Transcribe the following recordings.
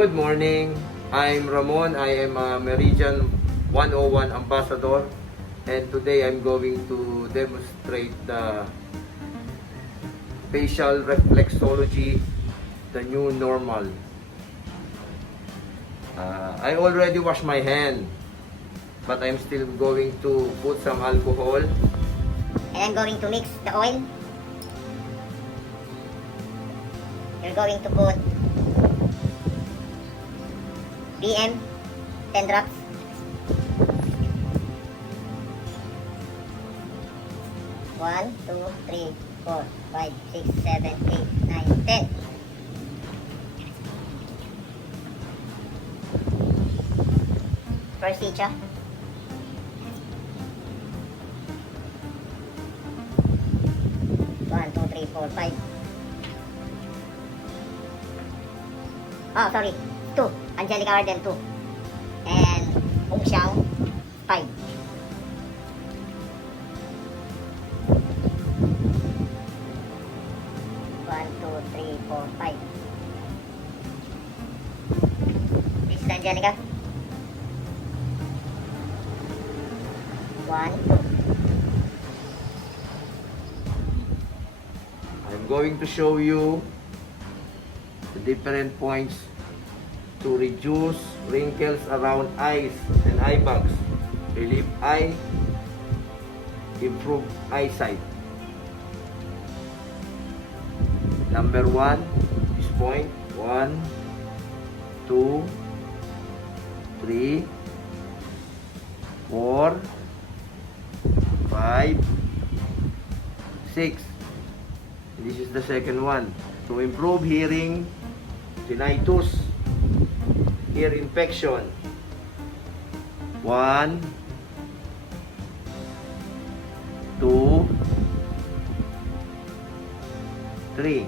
Good morning. I'm Ramon. I am a Meridian 101 ambassador, and today I'm going to demonstrate the facial reflexology, the new normal. I already washed my hand, but I'm still going to put some alcohol. And I'm going to mix the oil. You're going to put BM 10 drops. One, two, three, 4, 5, 6, 7, 8, 9, 10. First stitch. 1, 2, 3, 4, 5. Oh, sorry. 2. Angelica Ardel 2. And Hong Xiao 5. One, two, three, four, 5. This is Angelica. 1, 2. I'm going to show you the different points to reduce wrinkles around eyes and eye bags, relieve eye, improve eyesight. Number 1, this point. 1, 2, 3, 4, 5, 6. This is the second one. To improve hearing, tinnitus, ear infection. 1, 2, 3.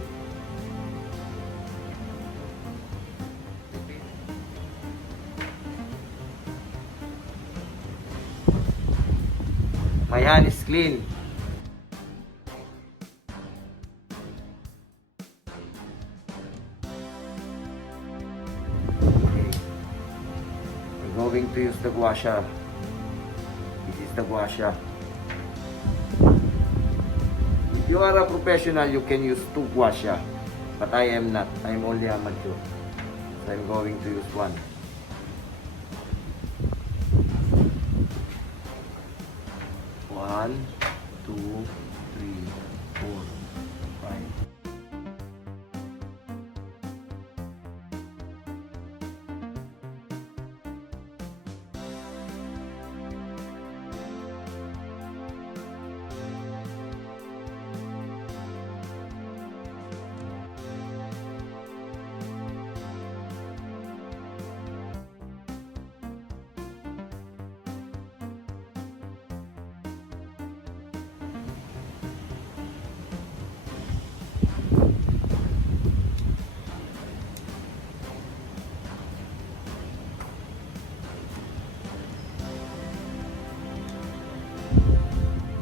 My hand is clean. Going to use the Guasha. This is the Guasha. If you are a professional, you can use 2 Guasha, but I am not. I am only amateur, so I'm going to use 1. One, 2, 3, 4, 5.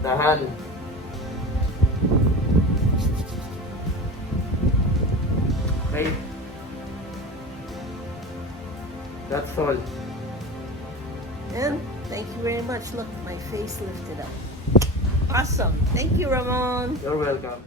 Tahan. Okay. That's all. And thank you very much. Look, my face lifted up. Awesome. Thank you, Ramon. You're welcome.